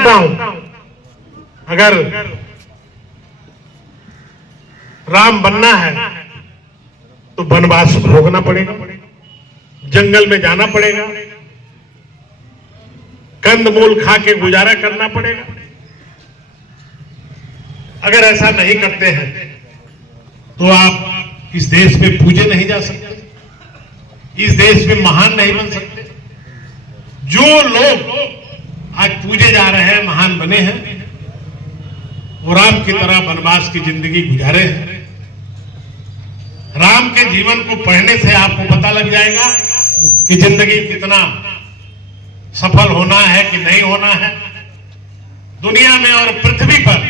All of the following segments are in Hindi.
हूं, अगर राम बनना है तो वनवास भोगना पड़ेगा, जंगल में जाना पड़ेगा, कंदमूल खा के गुजारा करना पड़ेगा। अगर ऐसा नहीं करते हैं तो आप इस देश में पूजे नहीं जा सकते, इस देश में महान नहीं बन सकते। जो लोग आज पूजे जा रहे हैं, महान बने हैं, वो राम की तरह वनवास की जिंदगी गुजारे हैं। राम के जीवन को पढ़ने से आपको पता लग जाएगा कि जिंदगी कितना सफल होना है कि नहीं होना है। दुनिया में और पृथ्वी पर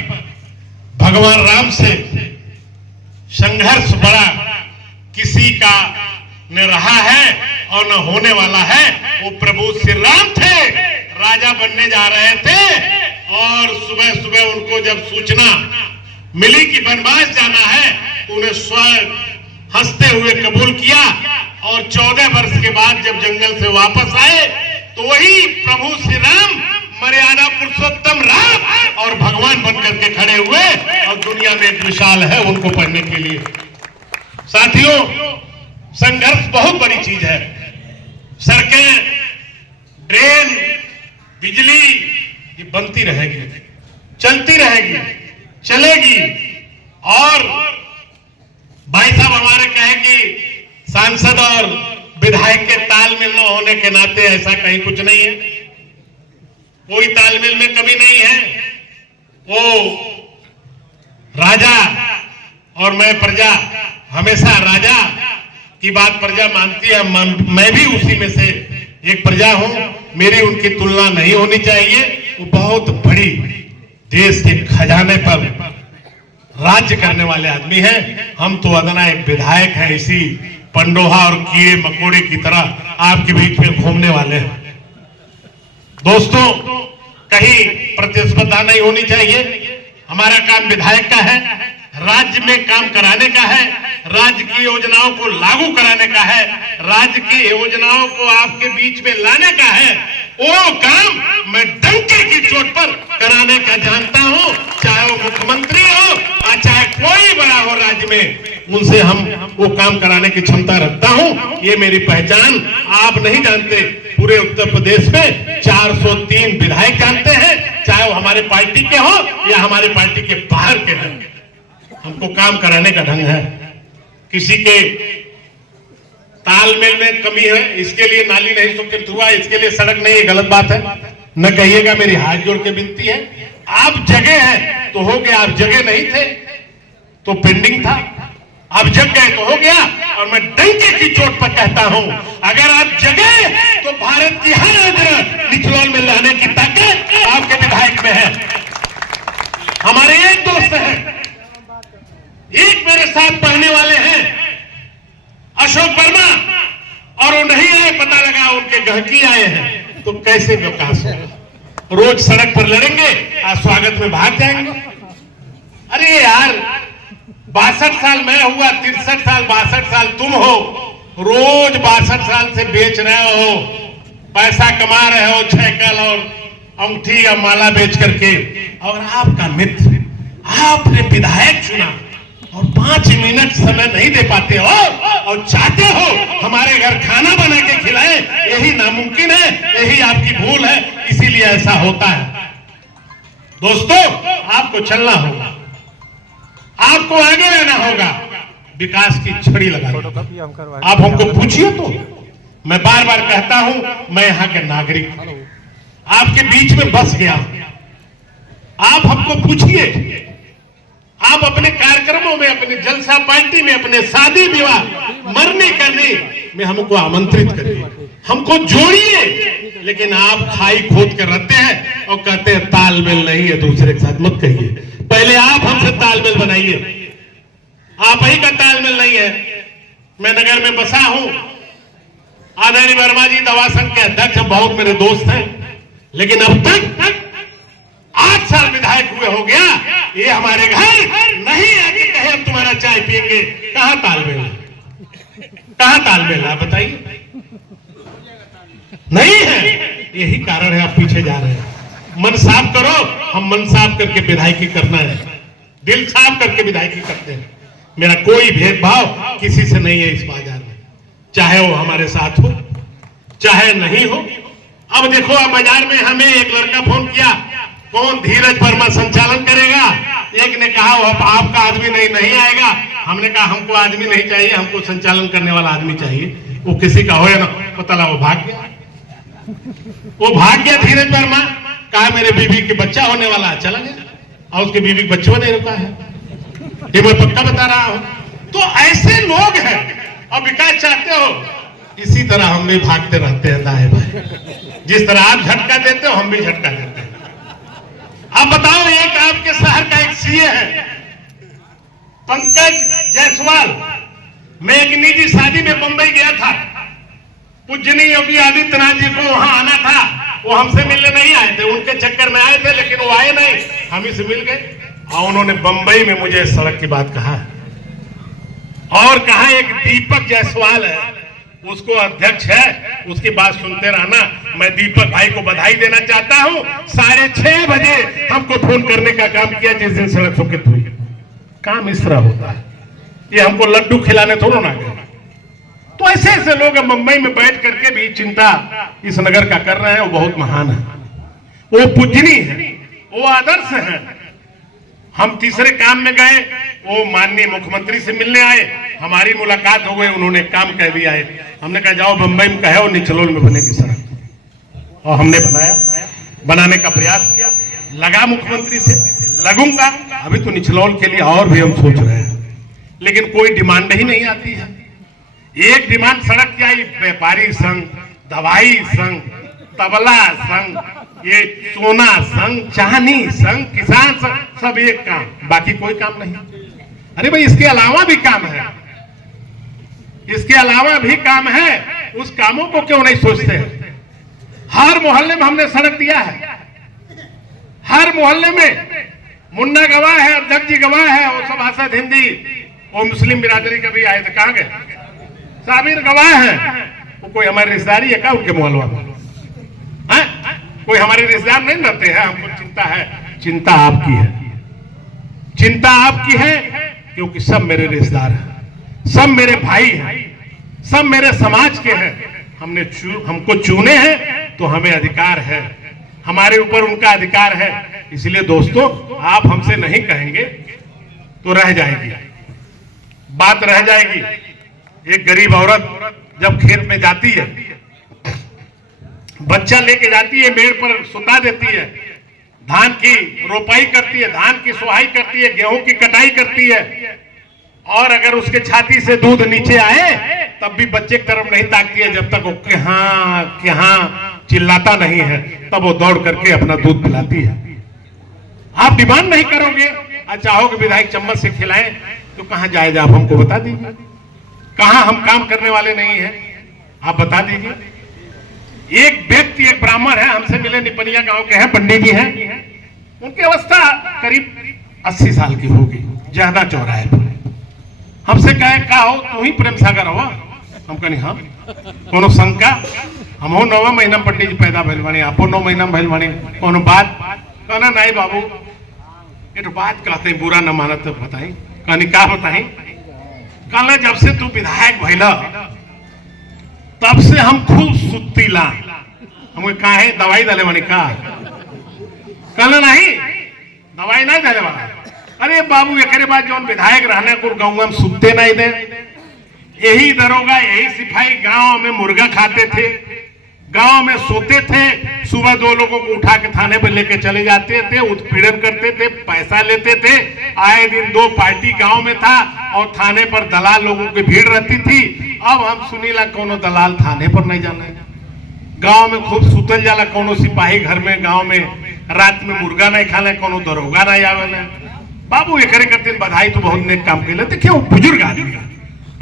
भगवान राम से संघर्ष बड़ा किसी का न रहा है और न होने वाला है। वो प्रभु श्री राम थे, राजा बनने जा रहे थे और सुबह सुबह उनको जब सूचना मिली कि वनवास जाना है तो उन्हें स्वयं हंसते हुए कबूल किया। और 14 वर्ष के बाद जब जंगल से वापस आए तो वही प्रभु श्री राम मर्यादा पुरुषोत्तम राम और भगवान बनकर के खड़े हुए और दुनिया में एक मिसाल है उनको पढ़ने के लिए। साथियों, संघर्ष बहुत बड़ी चीज है। सड़कें, ट्रेन, बिजली ये बनती रहेगी, चलती रहेगी, चलेगी। और भाई साहब हमारे कहेंगे सांसद और विधायक के तालमेल न होने के नाते ऐसा कहीं कुछ नहीं है, कोई तालमेल में कमी नहीं है। वो राजा और मैं प्रजा, हमेशा राजा की बात प्रजा मानती है। मैं भी उसी में से एक प्रजा हूं, मेरी उनकी तुलना नहीं होनी चाहिए। वो बहुत बड़ी देश के खजाने पर राज्य करने वाले आदमी हैं। हम तो अदना एक विधायक हैं, इसी पंडोहा और कीड़े मकोड़े की तरह आपके बीच में घूमने वाले हैं। दोस्तों, कहीं प्रतिस्पर्धा नहीं होनी चाहिए। हमारा काम विधायक का है, राज्य में काम कराने का है, राज्य की योजनाओं को लागू कराने का है, राज्य की योजनाओं को आपके बीच में लाने का है। वो काम मैं डंके की चोट पर कराने का जानता हूं, चाहे वो मुख्यमंत्री हो और चाहे कोई बड़ा हो राज्य में, उनसे हम वो काम कराने की क्षमता रखता हूं। ये मेरी पहचान आप नहीं जानते, पूरे उत्तर प्रदेश में 403 विधायक जानते हैं, चाहे वो हमारे पार्टी के हो या हमारे पार्टी के बाहर के हैं। हमको काम कराने का ढंग है। किसी के तालमेल में कमी है, इसके लिए नाली नहीं स्वीकृत हुआ, इसके लिए सड़क नहीं, ये गलत बात है। न कहिएगा, मेरी हाथ जोड़ के विनती है। आप जगह है तो हो गया, आप जगह नहीं थे तो पेंडिंग था, आप जग गए तो हो गया। और मैं डंके की चोट पर कहता हूं, अगर आप जगह तो भारत की हर आंध्र निचलौल में लाने की ताकत आपके विधायक में है। हमारे एक दोस्त हैं, एक मेरे साथ पढ़ने वाले हैं, अशोक वर्मा, और वो नहीं आए, पता लगा उनके गहकी आए हैं, तो कैसे विकास होगा। रोज सड़क पर लड़ेंगे और स्वागत में भाग जाएंगे। अरे यार, 62 साल मैं हुआ, 63 साल 62 साल तुम हो, रोज 62 साल से बेच रहे हो, पैसा कमा रहे हो, छैकल और अंगूठी या माला बेच करके, और आपका मित्र आपने विधायक चुना और 5 मिनट समय नहीं दे पाते हो और चाहते हो हमारे घर खाना बना के खिलाए। यही नामुमकिन है, यही आपकी भूल है, इसीलिए ऐसा होता है। दोस्तों, आपको चलना होगा, आपको आगे रहना होगा, विकास की छड़ी लगा। आप हमको पूछिए तो मैं बार बार कहता हूं, मैं यहां के नागरिक आपके बीच में बस गया। आप हमको पूछिए, आप अपने कार्यक्रमों में, अपने जलसा पार्टी में, अपने शादी विवाह, मरने करने में हमको आमंत्रित करिए, हमको जोड़िए। लेकिन आप खाई खोद कर रखते हैं और कहते हैं तालमेल नहीं है, दूसरे के साथ मत कहिए। पहले आप हमसे तालमेल बनाइए। आप ही का तालमेल नहीं है। मैं नगर में बसा हूं, आदरणीय वर्मा जी दवा संघ के अध्यक्ष, बहुत मेरे दोस्त हैं, लेकिन अब तक 8 साल विधायक हुए हो गया, ये हमारे घर नहीं आके कहे हम तुम्हारा चाय पिएंगे। कहां तालमेल है, कहां तालमेल है, बताइए। नहीं है, यही कारण है आप पीछे जा रहे हैं। मन साफ करो, हम मन साफ करके विधायकी करना है, दिल साफ करके विधायकी करते हैं। मेरा कोई भेदभाव किसी से नहीं है इस बाजार में, चाहे वो हमारे साथ हो चाहे नहीं हो। अब देखो, अब बाजार में हमें एक लड़का फोन किया, कौन धीरज वर्मा संचालन करेगा। एक ने कहा वो आपका आदमी नहीं आएगा। हमने कहा हमको आदमी नहीं चाहिए, हमको संचालन करने वाला आदमी चाहिए। वो किसी का हो या ना पता लगा, वो भाग गया धीरज वर्मा। कहा मेरे बीबी के बच्चा होने वाला है, चला गया और उसके बीबी के बच्चों नहीं रुका है, ये मैं पक्का बता रहा हूं। तो ऐसे लोग हैं और विकास चाहते हो, इसी तरह हम भी भागते रहते हैं दाएं बाएं। जिस तरह आप झटका देते हो हम भी झटका देते हैं। अब बताओ, एक आपके शहर का एक सीए है पंकज जायसवाल। मैं एक निजी शादी में बंबई गया था, पूजनीय योगी आदित्यनाथ जी को वहां आना था, वो हमसे मिलने नहीं आए थे, उनके चक्कर में आए थे, लेकिन वो आए नहीं, हम ही से मिल गए। और उन्होंने बंबई में मुझे इस सड़क की बात कहा और कहा एक दीपक जायसवाल है, उसको अध्यक्ष है, उसकी बात सुनते रहना। मैं दीपक भाई को बधाई देना चाहता हूं, 6:30 बजे हमको फोन करने का काम किया जिस दिन सड़क सुखित हुई। काम इस तरह होता है, ये हमको लड्डू खिलाने थोड़ा ना गए। तो ऐसे ऐसे लोग मुंबई में बैठ करके भी चिंता इस नगर का कर रहे हैं। वो बहुत महान है, वो पूजनीय है, वो आदर्श है। हम तीसरे काम में गए, वो माननीय मुख्यमंत्री से मिलने आए, हमारी मुलाकात हो गई, उन्होंने काम कह दिया है। हमने कहा जाओ बंबई में कहे और निचलोल में बनेगी सड़क, और हमने बनाने का प्रयास किया, लगा मुख्यमंत्री से, लगूंगा। अभी तो निचलोल के लिए और भी हम सोच रहे हैं, लेकिन कोई डिमांड ही नहीं आती है। एक डिमांड सड़क की आई, व्यापारी संघ, दवाई संघ, तबला संघ, ये सोना संघ, चांदी संघ, किसान संघ, सब एक काम, बाकी कोई काम नहीं। अरे भाई, इसके अलावा भी काम है, इसके अलावा भी काम है, उस कामों को क्यों नहीं सोचते हैं? हर मोहल्ले में हमने सड़क दिया है, हर मोहल्ले में। मुन्ना गवाह है, अध्यक्ष जी गवाह है, वो सब हसद हिंदी, वो मुस्लिम बिरादरी का भी आए थे, कहां गए? साबिर गवाह है, वो कोई हमारे रिश्तेदारी है क्या उनके मोहल्ला में? कोई हमारे रिश्तेदार नहीं रहते हैं। हमको चिंता है, चिंता आपकी है, चिंता आपकी है, क्योंकि सब मेरे रिश्तेदार हैं, सब मेरे भाई हैं, सब मेरे समाज के हैं। हमको चुने हैं तो हमें अधिकार है, हमारे ऊपर उनका अधिकार है। इसलिए दोस्तों, आप हमसे नहीं कहेंगे तो रह जाएगी बात, रह जाएगी। एक गरीब औरत जब खेत में जाती है, बच्चा लेके जाती है, मेड़ पर सुता देती है, धान की रोपाई करती है, धान की सोहाई करती है, गेहूं की कटाई करती है, और अगर उसके छाती से दूध नीचे आए तब भी बच्चे की तरफ नहीं ताकती है, जब तक वो कहाँ चिल्लाता नहीं है, तब वो दौड़ करके अपना दूध पिलाती है। आप डिमांड नहीं करोगे, चाहोगे विधायक चम्मच से खिलाएं, तो कहां जाएगा? आप हमको बता दीजिए, कहां हम काम करने वाले नहीं हैं, आप बता दीजिए। एक व्यक्ति, एक ब्राह्मण है, हमसे मिले, निपनिया गांव के हैं, पंडित जी हैं, उनकी अवस्था करीब 80 साल की होगी, ज्यादा चौराहे पर। हमसे कहे का हो, तू ही प्रेम सागर हो? हम कहनी हाँ, कोनो शंका? हम हो 9वां महीना पंडित जी पैदा भइल बानी, आपो 9 महीना भइल बानी, कोनो बात? कहना नहीं बाबू, ये तो बात कहते हैं, बुरा न मानत तो बताई। कहनी का बताई? कहला जब से तू विधायक भइला तब से हम खूब सुतीला। हम कहा है दवाई दले वाली का? कहना नहीं, दवाई नहीं दले वाला। अरे बाबू, एक बाद जो विधायक रहने को गाँव में सुते नहीं दे, यही दरोगा, यही सिपाही गांव में मुर्गा खाते थे, गांव में सोते थे, सुबह 2 लोगों को उठा के थाने पर लेके चले जाते थे, उत्पीड़न करते थे, पैसा लेते थे। आए दिन 2 पार्टी गांव में था और थाने पर दलाल लोगों की भीड़ रहती थी। अब हम सुनीला कोनो दलाल थाने पर नहीं जाना है, गांव में खूब सुतल जाला, कोनो सिपाही घर में गांव में रात में मुर्गा नहीं खाना, कोनो दरोगा नहीं आवेला। बाबू एक करते बधाई, तो बहुत नेक काम कर, देखिए वो बुजुर्ग आदमी,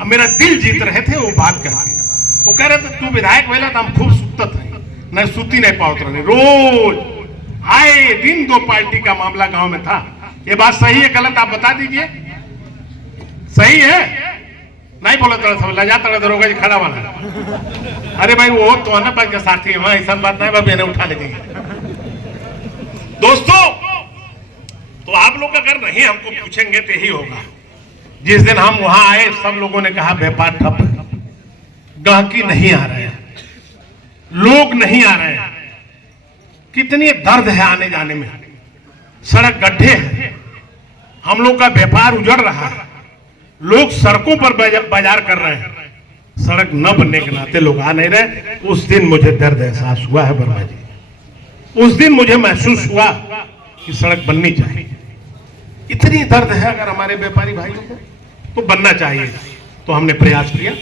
अब मेरा दिल जीत रहे थे वो बात करके। वो कह रहे थे तू विधायक भैया तो हम खूब सुतत है, नहीं सुती नहीं पावत रहे, रोज आए दिन 2 पार्टी का मामला गांव में था। ये बात सही है गलत आप बता दीजिए? सही है? नहीं बोला था, लजा तड़ा दरोगा जी खड़ा वाला। अरे भाई वो तो है ना पास का साथी है, वहां ऐसा बात नहीं, बाबू ने उठा ले जाइए। नहीं हमको पूछेंगे तो यही होगा। जिस दिन हम वहां आए सब लोगों ने कहा व्यापार ठप है, गाहकी नहीं आ रहे हैं, लोग नहीं आ रहे हैं। कितनी दर्द है आने जाने में, सड़क गड्ढे हैं, हम लोग का व्यापार उजड़ रहा है, लोग सड़कों पर बाजार कर रहे हैं, सड़क न बनने के नाते लोग आ नहीं रहे। उस दिन मुझे दर्द एहसास हुआ है वर्मा जी, उस दिन मुझे महसूस हुआ कि सड़क बननी चाहिए। इतनी दर्द है अगर हमारे व्यापारी भाइयों को, तो बनना चाहिए। तो हमने प्रयास किया,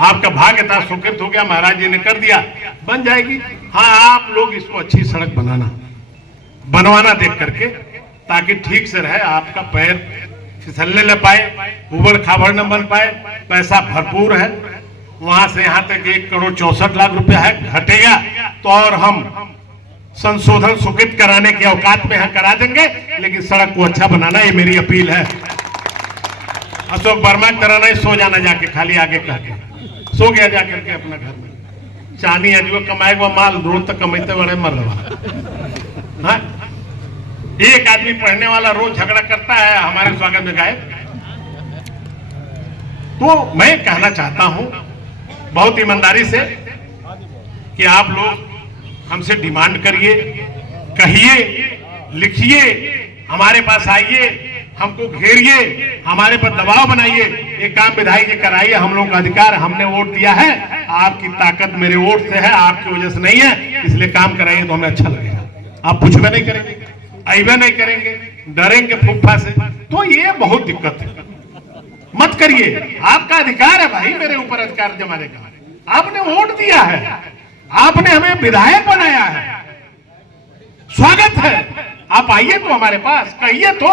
आपका भाग्य था, सुकृत हो गया, महाराज जी ने कर दिया, बन जाएगी। हाँ, आप लोग इसको अच्छी सड़क बनवाना देख करके, ताकि ठीक से रहे, आपका पैर फिसलने न पाए, उबड़ खाबड़ न बन पाए। पैसा भरपूर है, वहां से यहां तक 1,64,00,000 रुपया है, घटेगा तो और हम संशोधन स्वीकृत कराने के औकात में है, करा देंगे। लेकिन सड़क को अच्छा बनाना, ये मेरी अपील है। अशोक वर्मा की तरह नहीं सो जाना जाके खाली आगे कह के, सो गया जाकर के अपना घर में। चांदी है जो कमाए वो माल रोज तक कमाते बड़े मर रहा। एक आदमी पढ़ने वाला रोज झगड़ा करता है, हमारे स्वागत में गायब। तो मैं कहना चाहता हूं बहुत ईमानदारी से कि आप लोग हमसे डिमांड करिए, कहिए, लिखिए, हमारे पास आइए, हमको घेरिए, हमारे पर दबाव बनाइए, ये काम विधायक जी कराइए। हम लोगों का अधिकार, हमने वोट दिया है, आपकी ताकत मेरे वोट से है, आपकी वजह से नहीं है, इसलिए काम कराइए तो हमें अच्छा लगेगा। आप पूछबे नहीं करेंगे, अइबे नहीं करेंगे, डरेंगे फूफा से, तो ये बहुत दिक्कत है। मत करिए, आपका अधिकार है भाई, मेरे ऊपर अधिकार जमाने का। आपने वोट दिया है, आपने हमें विधायक बनाया है, स्वागत है। आप आइए तो हमारे पास, कहिए तो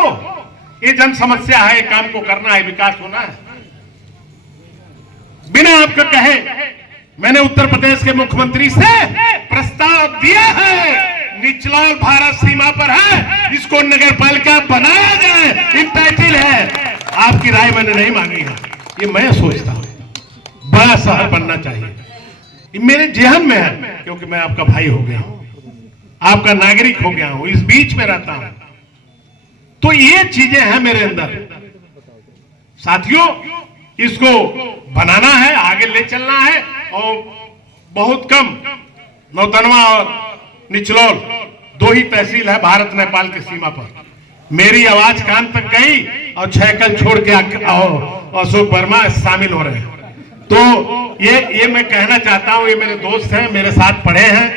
ये जन समस्या है, काम को करना है, विकास होना है। बिना आपको कहे मैंने उत्तर प्रदेश के मुख्यमंत्री से प्रस्ताव दिया है, निचलौल भारत सीमा पर है, इसको नगर पालिका बनाया जाए, इंटाइटल है। आपकी राय मैंने नहीं मांगी है, ये मैं सोचता हूं बड़ा शहर बनना चाहिए, ये मेरे जेहन में है, क्योंकि मैं आपका भाई हो गया हूं, आपका नागरिक हो गया हूं, इस बीच में रहता हूं। तो ये चीजें हैं मेरे अंदर। साथियों, इसको बनाना है, आगे ले चलना है। और बहुत कम नौतनवा और निचलौल दो ही तहसील है भारत नेपाल की सीमा पर। मेरी आवाज कान तक गई और छैकल छोड़ के अशोक वर्मा शामिल हो रहे हैं। तो ये मैं कहना चाहता हूं, ये मेरे दोस्त हैं, मेरे साथ पढ़े हैं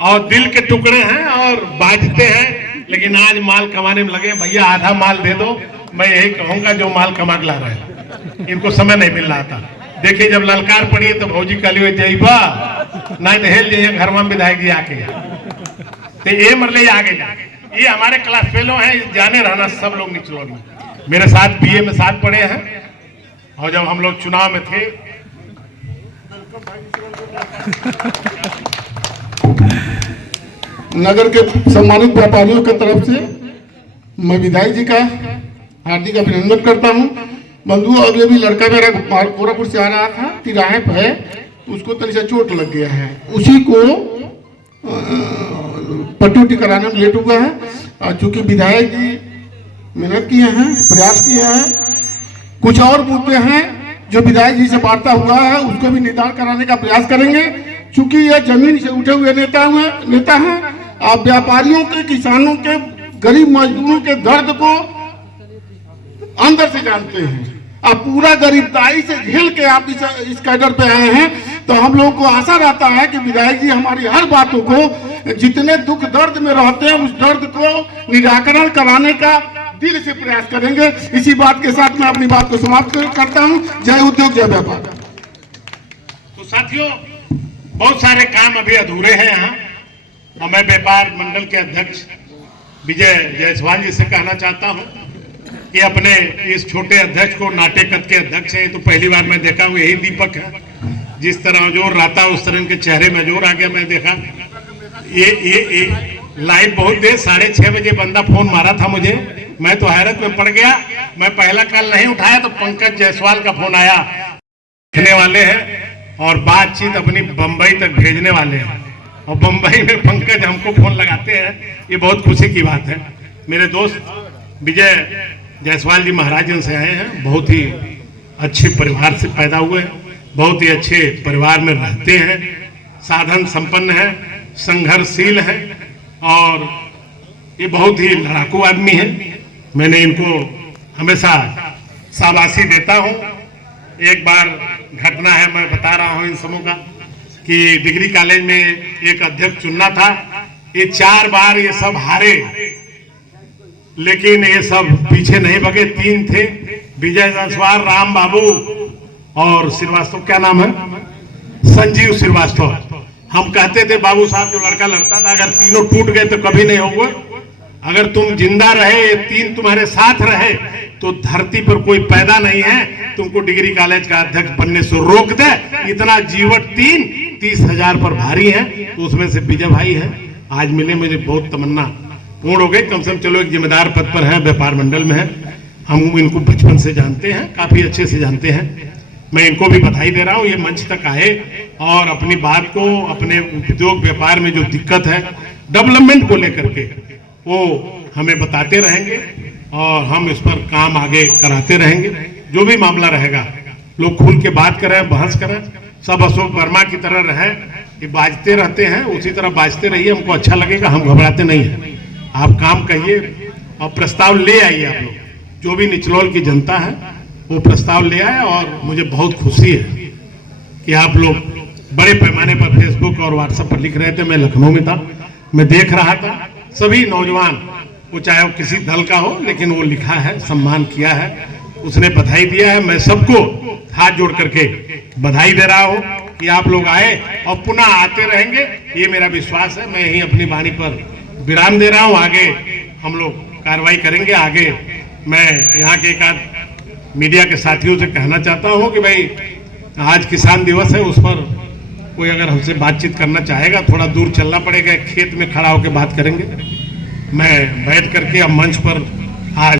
और दिल के टुकड़े हैं और बाजते हैं, लेकिन आज माल कमाने में लगे। भैया आधा माल दे दो, मैं यही कहूंगा जो माल कमा के ला रहे हैं, इनको समय नहीं मिल रहा था। देखिए जब ललकार पड़ी है तो भौजी कली हुई जाइबा नहीं तो हेल जाइए घर में विधायक जी आके, तो ये मरले आगे ये हमारे क्लास फेलो हैं, जाने रहना सब लोग निचलौल में मेरे साथ बीए में साथ पढ़े हैं। और जब हम लोग चुनाव में थे, नगर के सम्मानित व्यापारियों की तरफ से मैं विधायक जी का हार्दिक अभिनंदन करता हूं। बंधु, अभी अभी लड़का मेरा गोरखपुर से आ रहा था, तिराहे पे है, उसको तनी से चोट लग गया है, उसी को पट्टी कराने में लेट हुआ है। चूंकि विधायक जी मेहनत किए हैं, प्रयास किए हैं, कुछ और मुद्दे हैं जो विधायक जी से वार्ता हुआ है, उसको भी निदान कराने का प्रयास करेंगे। चूंकि यह जमीन से उठे हुए नेता हैं, आप व्यापारियों के, किसानों के, गरीब मजदूरों के दर्द को अंदर से जानते हैं। आप पूरा गरीबताई से झेल के आप इस कैडर पे आए हैं, तो हम लोगों को आशा रहता है कि विधायक जी हमारी हर बातों को, जितने दुख दर्द में रहते हैं, उस दर्द को निराकरण कराने का दिल से प्रयास करेंगे। इसी बात के साथ मैं अपनी बात को समाप्त करता हूं। जय उद्योग, जय व्यापार। तो साथियों, बहुत सारे काम अभी अधूरे हैं यहाँ, और मैं व्यापार मंडल के अध्यक्ष विजय जायसवाल जी से कहना चाहता हूँ कि अपने इस छोटे अध्यक्ष को नाटेकत के अध्यक्ष है, तो पहली बार मैं देखा हूँ, यही दीपक है। जिस तरह जोर रहता उस तरह इनके चेहरे में जोर आ गया। मैं देखा ये लाइव बहुत देर 6:30 बजे बंदा फोन मारा था मुझे, मैं तो हैरत में पड़ गया। मैं पहला कॉल नहीं उठाया तो पंकज जायसवाल का फोन आया, लिखने वाले हैं और बातचीत अपनी बंबई तक भेजने वाले हैं, और बंबई में पंकज हमको फोन लगाते हैं, ये बहुत खुशी की बात है। मेरे दोस्त विजय जायसवाल जी महाराजन से आए हैं। बहुत ही अच्छे परिवार से पैदा हुए हैं, बहुत ही अच्छे परिवार में रहते हैं, साधन संपन्न है, संघर्षशील है और ये बहुत ही लड़ाकू आदमी है। मैंने इनको हमेशा शाबाशी देता हूँ। एक बार घटना है, मैं बता रहा हूँ इन समूह का, कि डिग्री कॉलेज में एक अध्यक्ष चुनना था। ये 4 बार ये सब हारे, लेकिन ये सब पीछे नहीं भगे। 3 थे, विजय जायसवाल, राम बाबू और श्रीवास्तव, क्या नाम है, संजीव श्रीवास्तव। हम कहते थे बाबू साहब जो लड़का लड़ता था, अगर तीनों टूट गए तो कभी नहीं होगा। अगर तुम जिंदा रहे, ये 3 तुम्हारे साथ रहे, तो धरती पर कोई पैदा नहीं है तुमको डिग्री कॉलेज का अध्यक्ष बनने से रोक दे। इतना जीवट 30,000 पर भारी है, तो उसमें से विजय भाई है। आज मिले, मुझे बहुत तमन्ना पूर्ण हो गई। कम से कम चलो एक जिम्मेदार पद पर है, व्यापार मंडल में है। हम इनको बचपन से जानते हैं, काफी अच्छे से जानते हैं। मैं इनको भी बधाई दे रहा हूँ, ये मंच तक आए और अपनी बात को, अपने उद्योग व्यापार में जो दिक्कत है डेवलपमेंट को लेकर के, वो हमें बताते रहेंगे और हम इस पर काम आगे कराते रहेंगे। जो भी मामला रहेगा, लोग खुल के बात करें, बहस करें, सब अशोक वर्मा की तरह रहें। ये बाजते रहते हैं, उसी तरह बाजते रहिए, हमको अच्छा लगेगा, हम घबराते नहीं हैं। आप काम कहिए और प्रस्ताव ले आइए। आप लोग जो भी निचलौल की जनता है वो प्रस्ताव ले आए, और मुझे बहुत खुशी है कि आप लोग बड़े पैमाने पर फेसबुक और व्हाट्सएप पर लिख रहे थे। मैं लखनऊ में था, मैं देख रहा था, सभी नौजवान, वो चाहे वो किसी दल का हो, लेकिन वो लिखा है, सम्मान किया है, उसने बधाई दिया है। मैं सबको हाथ जोड़ करके बधाई दे रहा हूँ कि आप लोग आए और पुनः आते रहेंगे, ये मेरा विश्वास है। मैं यही अपनी वाणी पर विराम दे रहा हूँ, आगे हम लोग कार्रवाई करेंगे। आगे मैं यहाँ के एक आध मीडिया के साथियों से कहना चाहता हूँ कि भाई आज किसान दिवस है, उस पर कोई अगर हमसे बातचीत करना चाहेगा, थोड़ा दूर चलना पड़ेगा, खेत में खड़ा होकर बात करेंगे। मैं बैठ करके अब मंच पर आज